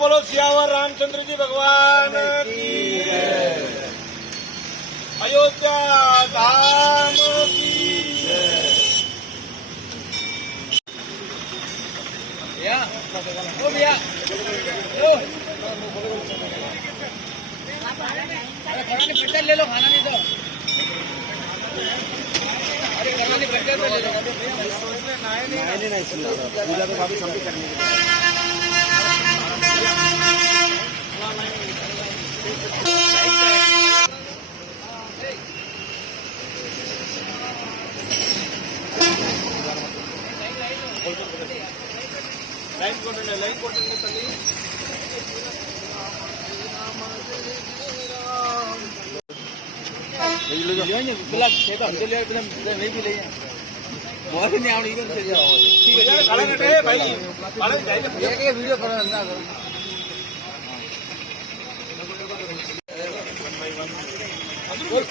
बोलो सियावर रामचंद्र जी भगवान की, अयोध्या धाम की। ले लो, खाना नहीं दो। अरे पिक्चर ले लो। पूजा तो काफी समझ करनी है। लाइन कोटेंगे तल्ली नहीं भी ले बहुत नहीं आवड़ी इधर से जाओ। ठीक है भाई वीडियो करो ना करो।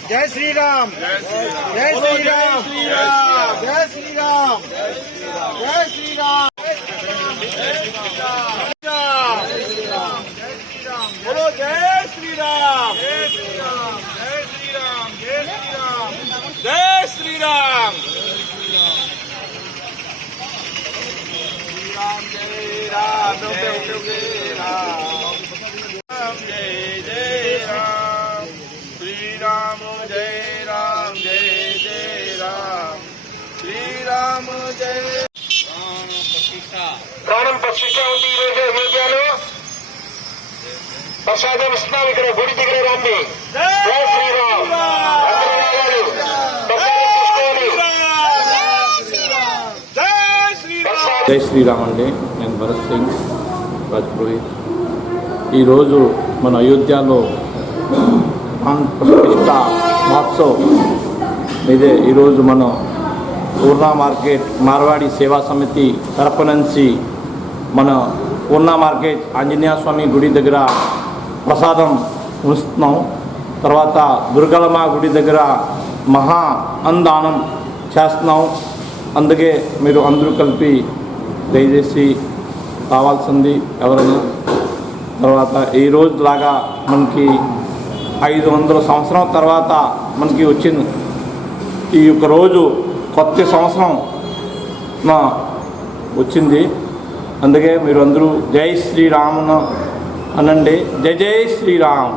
जय श्री राम, जय श्री राम, जय श्री राम, जय श्री राम, बोलो जय श्री राम, जय श्री राम, जय श्री राम, जय श्री राम, जय श्री राम, राम जय राम, राम जय जय राम, श्री राम जय राम, जय जय राम, श्री राम जय। ప్రాణం ప్రతిష్ట ఉంది ఈరోజు అయోధ్యలో. ప్రసాదం ఇస్తున్నాం ఇక్కడ గుడి దగ్గర రండి. జై శ్రీరామ్. జై శ్రీరామ్ అండి. నేను భరత్ సింగ్ రాజ్పురోహిత్. ఈరోజు మన అయోధ్యలో ప్రతిష్ట మహోత్సవ్ ఇదే. ఈరోజు మనం పూర్ణ మార్కెట్ మార్వాడి సేవా సమితి తరపు నుంచి మన పూర్ణ మార్కెట్ ఆంజనేయ స్వామి గుడి దగ్గర ప్రసాదం ఉంచుతున్నాం. తర్వాత దుర్గలమ్మ గుడి దగ్గర మహా అన్నదానం చేస్తున్నాం. అందుకే మీరు అందరూ కలిపి దయచేసి కావాల్సింది ఎవరైనా. తర్వాత ఈ రోజులాగా మనకి 500 సంవత్సరం తర్వాత మనకి వచ్చింది ఈ యొక్క రోజు. కొత్త సంవత్సరం వచ్చింది. అందుకే మీరు అందరూ జై శ్రీరామ్ అనండి. జై జై శ్రీరామ్.